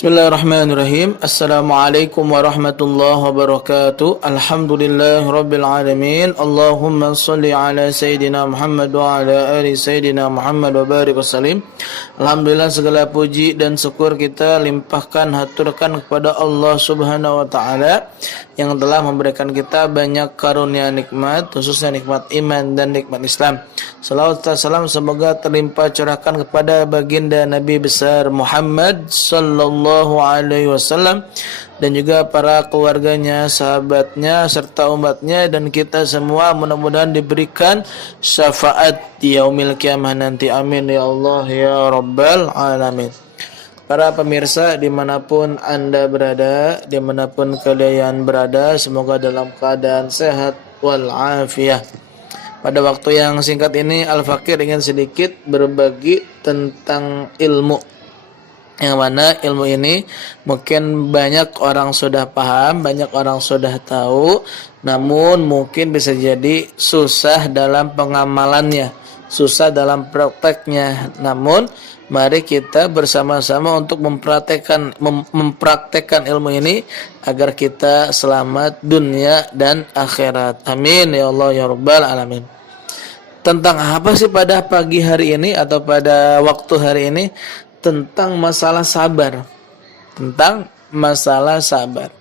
Bismillahirrahmanirrahim. Assalamualaikum warahmatullahi wabarakatuh. Alhamdulillah rabbil alamin. Allahumma salli ala Sayyidina Muhammad wa ala ali Sayyidina Muhammad wa barik wasallim. Alhamdulillah, segala puji dan syukur kita limpahkan, haturkan kepada Allah subhanahu wa ta'ala yang telah memberikan kita banyak karunia nikmat, khususnya nikmat iman dan nikmat Islam. Salawat dan salam semoga terlimpah curahkan kepada baginda Nabi besar Muhammad sallallahu alaihi wasallam dan juga para keluarganya, sahabatnya serta umatnya, dan kita semua mudah-mudahan diberikan syafaat di yaumil kiamah nanti. Amin ya Allah ya rabbal alamin. Para pemirsa dimanapun Anda berada, dimanapun kalian berada, semoga dalam keadaan sehat walafiat. Pada waktu yang singkat ini, Al-Fakir ingin sedikit berbagi tentang ilmu, yang mana ilmu ini mungkin banyak orang sudah paham, banyak orang sudah tahu, namun mungkin bisa jadi susah dalam pengamalannya, susah dalam prakteknya. Namun mari kita bersama-sama untuk mempraktekkan ilmu ini agar kita selamat dunia dan akhirat. Amin ya Allah ya rabbal alamin. Tentang apa sih pada pagi hari ini atau pada waktu hari ini? Tentang masalah sabar. Tentang masalah sabar.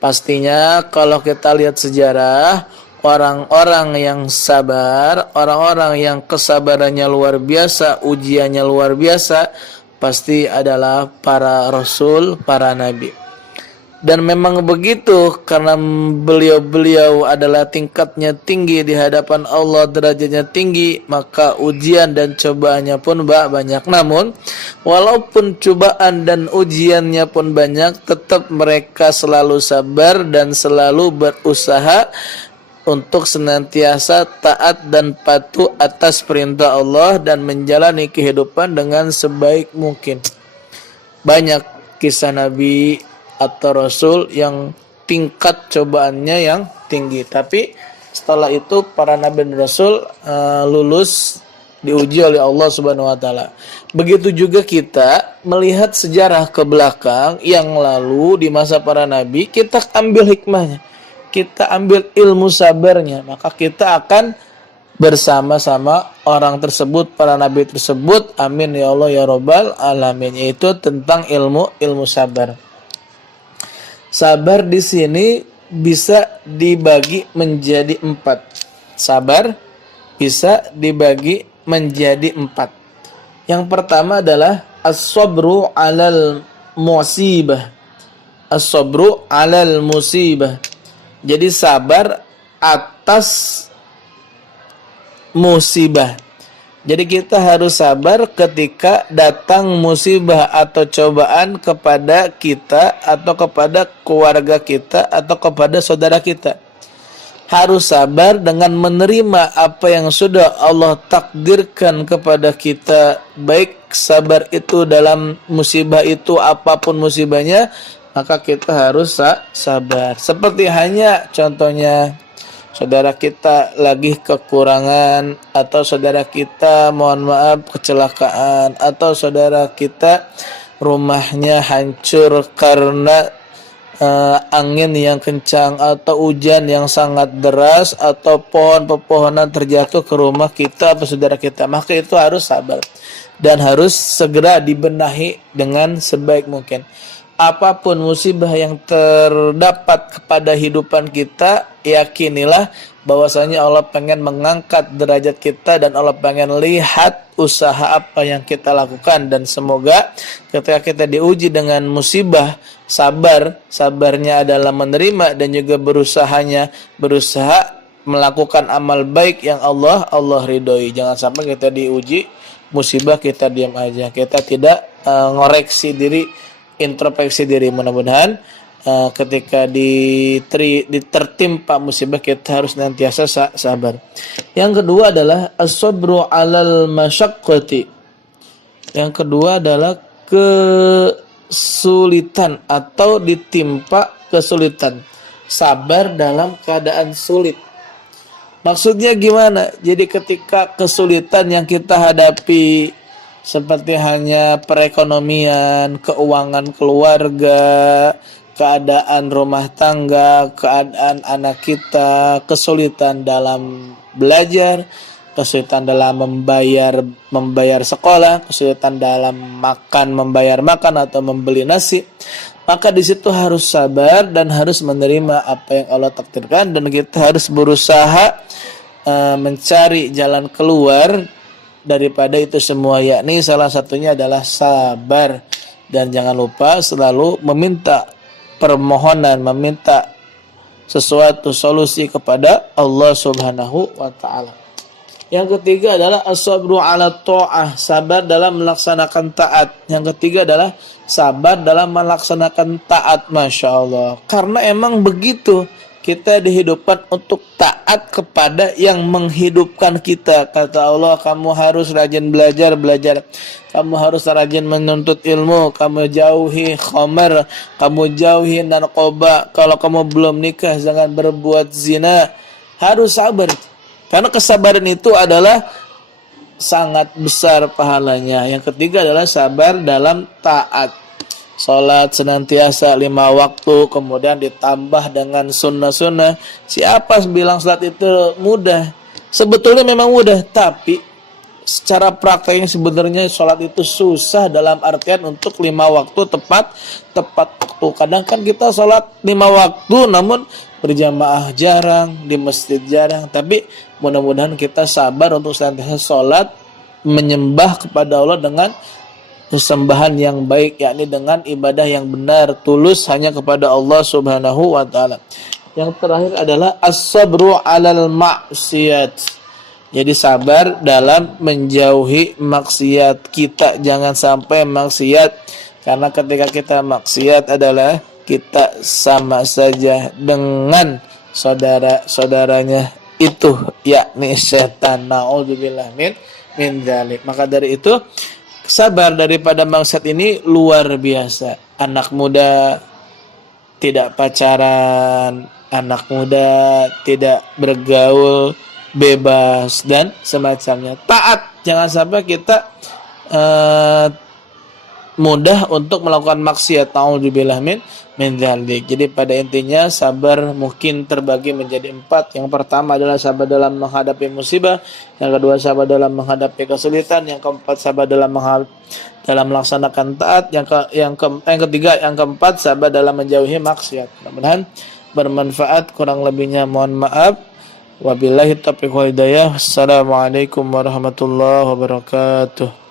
Pastinya kalau kita lihat sejarah, orang-orang yang sabar, orang-orang yang kesabarannya luar biasa, ujiannya luar biasa, pasti adalah para rasul, para nabi. Dan memang begitu, karena beliau-beliau adalah tingkatnya tinggi di hadapan Allah, derajatnya tinggi, maka ujian dan cobaannya pun banyak. Namun walaupun cobaan dan ujiannya pun banyak, tetap mereka selalu sabar dan selalu berusaha untuk senantiasa taat dan patuh atas perintah Allah dan menjalani kehidupan dengan sebaik mungkin. Banyak kisah Nabi atau Rasul yang tingkat cobaannya yang tinggi, tapi setelah itu para Nabi dan Rasul lulus, diuji oleh Allah Subhanahu wa taala. Begitu juga kita melihat sejarah ke belakang yang lalu di masa para nabi, kita ambil hikmahnya, kita ambil ilmu sabarnya, maka kita akan bersama-sama orang tersebut, para nabi tersebut. Amin ya Allah ya rabbal alamin. Yaitu tentang ilmu sabar. Sabar di sini bisa dibagi menjadi 4. Sabar bisa dibagi menjadi 4. Yang pertama adalah as-sabru 'alal musibah. As-sabru 'alal musibah. Jadi sabar atas musibah. Jadi kita harus sabar ketika datang musibah atau cobaan kepada kita atau kepada keluarga kita atau kepada saudara kita. Harus sabar dengan menerima apa yang sudah Allah takdirkan kepada kita. Baik sabar itu dalam musibah itu, apapun musibahnya, maka kita harus sabar. Seperti hanya contohnya saudara kita lagi kekurangan, atau saudara kita mohon maaf kecelakaan, atau saudara kita rumahnya hancur karena angin yang kencang atau hujan yang sangat deras, atau pepohonan terjatuh ke rumah kita atau saudara kita, maka itu harus sabar dan harus segera dibenahi dengan sebaik mungkin. Apapun musibah yang terdapat kepada hidupan kita, yakinilah bahwasanya Allah pengen mengangkat derajat kita dan Allah pengen lihat usaha apa yang kita lakukan. Dan semoga ketika kita diuji dengan musibah, sabarnya adalah menerima dan juga berusaha melakukan amal baik yang Allah ridhoi. Jangan sampai kita diuji musibah kita diam aja, kita tidak ngoreksi diri, introspeksi diri. Mudah-mudahan ketika ditertimpa musibah kita harus nantiasa sabar. Yang kedua adalah as-sabru 'alal masyaqqati. Yang kedua adalah kesulitan atau ditimpa kesulitan. Sabar dalam keadaan sulit. Maksudnya gimana? Jadi ketika kesulitan yang kita hadapi seperti hanya perekonomian, keuangan keluarga, keadaan rumah tangga, keadaan anak kita, kesulitan dalam belajar, kesulitan dalam membayar sekolah, kesulitan dalam membayar makan atau membeli nasi. Maka di situ harus sabar dan harus menerima apa yang Allah takdirkan, dan kita harus berusaha mencari jalan keluar daripada itu semua, yakni salah satunya adalah sabar. Dan jangan lupa selalu meminta permohonan, meminta sesuatu solusi kepada Allah Subhanahu wa taala. Yang ketiga adalah as-sabru 'ala ta'ah, sabar dalam melaksanakan taat. Yang ketiga adalah sabar dalam melaksanakan taat. Masya Allah, karena emang begitu, kita dihidupkan untuk taat kepada yang menghidupkan kita. Kata Allah, kamu harus rajin belajar, kamu harus rajin menuntut ilmu, kamu jauhi khamar, kamu jauhi narkoba, kalau kamu belum nikah jangan berbuat zina. Harus sabar, karena kesabaran itu adalah sangat besar pahalanya. Yang ketiga adalah sabar dalam taat. Salat senantiasa 5 waktu, kemudian ditambah dengan sunnah-sunnah. Siapa bilang salat itu mudah? Sebetulnya memang mudah, tapi secara prakteknya sebenarnya salat itu susah, dalam artian untuk 5 waktu tepat waktu. Kadang kan kita salat 5 waktu namun berjamaah jarang, di masjid jarang. Tapi mudah-mudahan kita sabar untuk senantiasa salat, menyembah kepada Allah dengan sesembahan yang baik, yakni dengan ibadah yang benar, tulus hanya kepada Allah Subhanahu wa taala. Yang terakhir adalah as-sabru 'alal maksiat. Jadi sabar dalam menjauhi maksiat. Kita jangan sampai maksiat, karena ketika kita maksiat adalah kita sama saja dengan saudara-saudaranya itu, yakni setan. Nauzubillah min dzalik. Maka dari itu, sabar daripada maksiat ini luar biasa. Anak muda tidak pacaran, anak muda tidak bergaul bebas dan semacamnya. Taat, jangan sampai kita mudah untuk melakukan maksiat. Nauzubillah min dzalik. Jadi pada intinya sabar mungkin terbagi menjadi 4. Yang pertama adalah sabar dalam menghadapi musibah, yang kedua sabar dalam menghadapi kesulitan, yang keempat sabar dalam melaksanakan taat, yang ketiga, yang keempat sabar dalam menjauhi maksiat. Mudah-mudahan bermanfaat, kurang lebihnya mohon maaf. Wabillahi taufiq wal hidayah. Assalamualaikum warahmatullahi wabarakatuh.